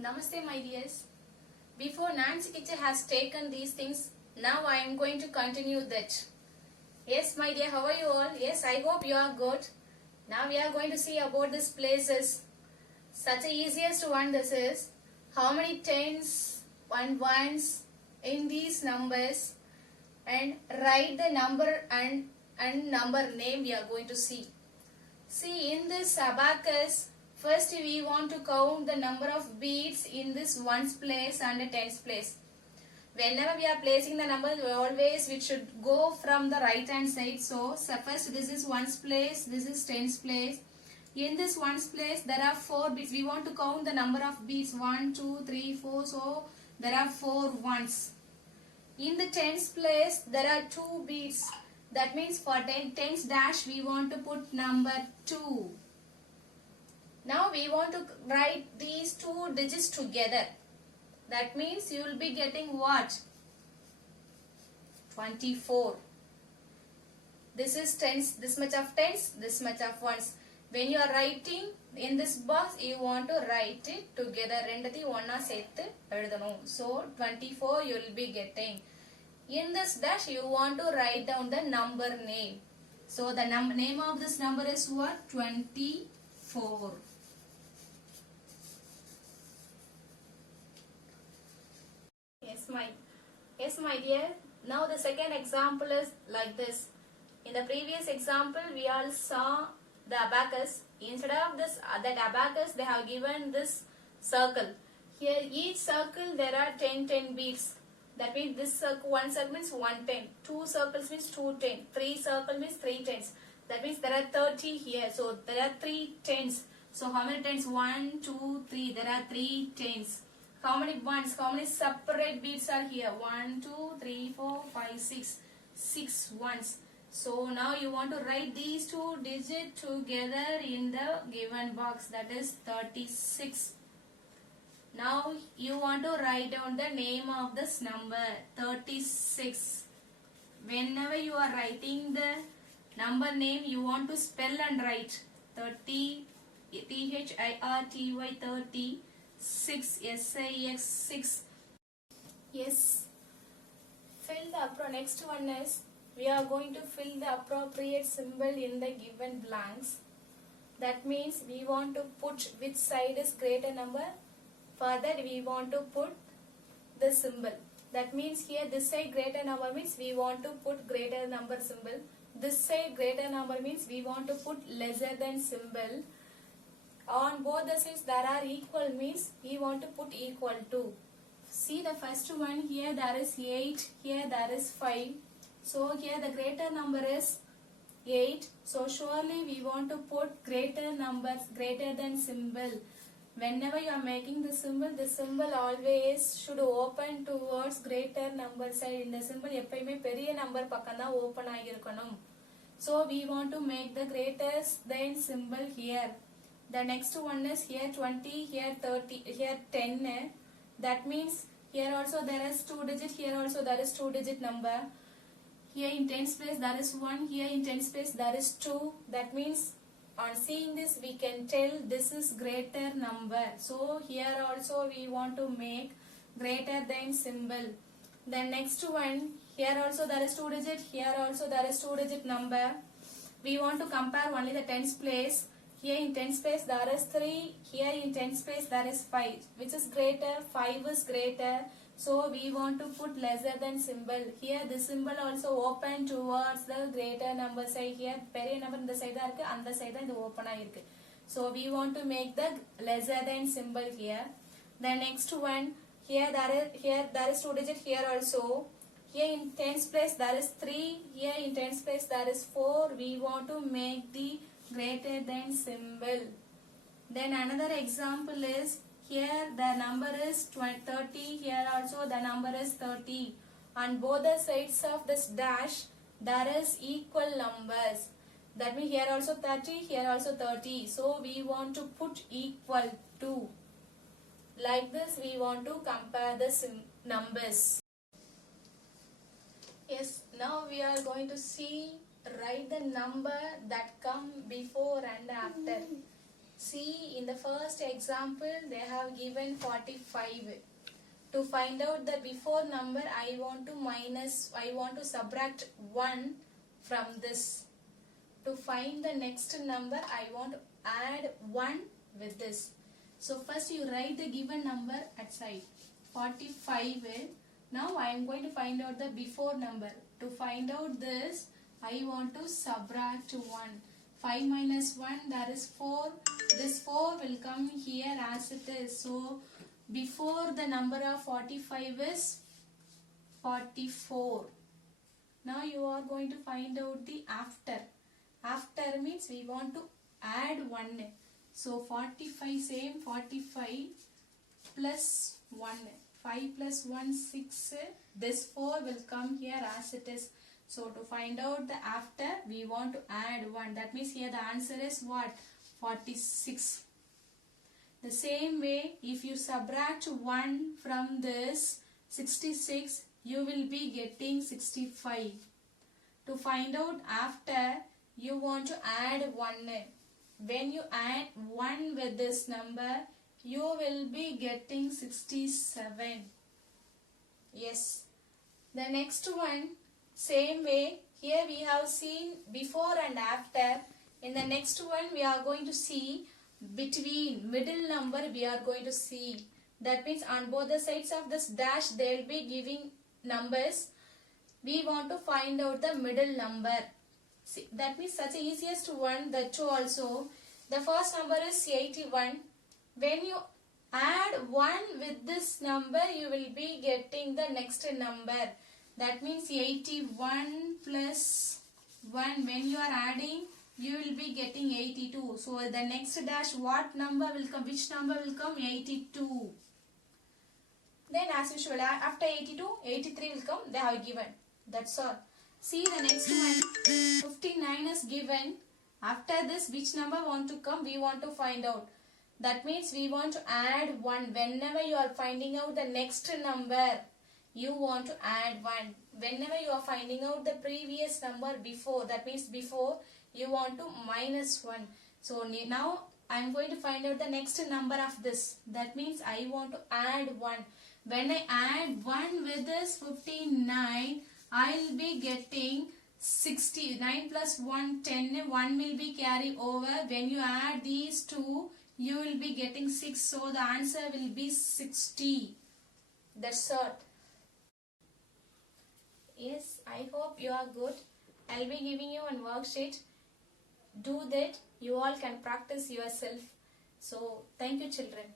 Namaste, my dears. Before Nancy teacher has taken these things, now I am going to continue that. Yes, my dear, how are you all? Yes, I hope you are good. Now we are going to see about these places. Such a easiest one this is. How many tens and ones in these numbers, and write the number and number name we are going to see. See, in this abacus, first we want to count the number of beads in this ones place and tens place. Whenever we are placing the number, we should go from the right hand side. So first this is ones place, this is tens place. In this ones place, there are 4 beads. We want to count the number of beads. 1, 2, 3, 4. So there are 4 ones. In the tens place, there are 2 beads. That means for tens dash, we want to put number 2. Now we want to write these 2 digits together. That means you will be getting what? 24. This is tens, this much of tens, this much of ones. When you are writing in this box, you want to write it together. So 24 you will be getting. In this dash, you want to write down the number name. So the name of this number is what? 24. Yes, my dear. Now the second example is like this. In the previous example, we all saw the abacus. Instead of this, that abacus, they have given this circle. Here, each circle there are 10 beads. That means this circle, one circle means 1 10. 2 circles means 2 10. 3 circle means 3 tens. That means there are 30 here. So there are 3 tens. So how many tens? 1, 2, 3. There are 3 tens. How many ones? How many separate beads are here? 1, 2, 3, 4, 5, 6. 6 ones. So now you want to write these 2 digits together in the given box. That is 36. Now you want to write down the name of this number 36. Whenever you are writing the number name, you want to spell and write 30, THIRTY 30, 6 SIX 6. Yes. Fill the next one is we are going to fill the appropriate symbol in the given blanks. That means we want to put which side is greater number. For that we want to put the symbol. That means here this side greater number means we want to put greater number symbol. This side greater number means we want to put lesser than symbol. On both the sides there are equal means we want to put equal to. See the first one, here there is 8, here there is 5. So here the greater number is 8. So surely we want to put greater numbers greater than symbol. Whenever you are making the symbol always should open towards greater number side. In the symbol எப்பயுமே பெரிய number பக்கம் தான் open ஆகியிருக்கணும். So we want to make the greatest than symbol here. The next one is here 20, here 30, here 10. That means here also there is 2 digit, here also there is 2 digit number. Here in tens place there is 1, here in tens place there is 2. That means on seeing this we can tell this is greater number. So here also we want to make greater than symbol. Then next one, here also there is 2 digit, here also there is 2 digit number. We want to compare only the tens place. Here in tens place there is 3, here in tens place there is 5. Which is greater? 5 is greater. So we want to put lesser than symbol. Here the symbol also open towards the greater number side. Here பெரிய number இந்த side இருக்கு, அந்த side இது open ஆயிருக்கு. So we want to make the lesser than symbol here. The next one, here there is 2 digit, here also. Here in tens place there is 3, here in tens place there is 4. We want to make the greater than symbol. Then another example is here the number is 30, here also the number is 30. On both the sides of this dash there is equal numbers. That means here also 30, here also 30. So we want to put equal to. Like this we want to compare the numbers. Yes, now we are going to see write the number that come before and after. See, in the first example, they have given 45. To find out the before number, I want to subtract 1 from this. To find the next number, I want to add 1 with this. So first you write the given number at side. 45. Now I am going to find out the before number. To find out this, I want to subtract 1. 5 minus 1, that is 4. This 4 will come here as it is. So before the number of 45 is 44. Now you are going to find out the after. After means we want to add 1. So 45, same 45 plus 1. 5 plus 1, 6. This 4 will come here as it is. So to find out the after, we want to add 1. That means here the answer is what? 46. The same way, if you subtract 1 from this 66, you will be getting 65. To find out after, you want to add 1. When you add 1 with this number, you will be getting 67. Yes. The next one, same way, here we have seen before and after. In the next one, we are going to see between, middle number we are going to see. That means on both the sides of this dash, they will be giving numbers. We want to find out the middle number. See, that means such the easiest one, the two also. The first number is 81. When you add 1 with this number, you will be getting the next number. That means 81 plus 1. When you are adding, you will be getting 82. So the next dash, what number will come? Which number will come? 82. Then as usual, after 82, 83 will come. They have given. That's all. See the next one. 59 is given. After this, which number want to come? We want to find out. That means we want to add 1. Whenever you are finding out the next number, you want to add 1. Whenever you are finding out the previous number before, that means before, you want to minus 1. So now I am going to find out the next number of this. That means I want to add 1. When I add 1 with this 59, I will be getting 60. 9 plus 1, 10. 1 will be carried over. When you add these two, you will be getting 6. So the answer will be 60. That's all. Yes, I hope you are good. I will be giving you one worksheet. Do that. You all can practice yourself. So, thank you children.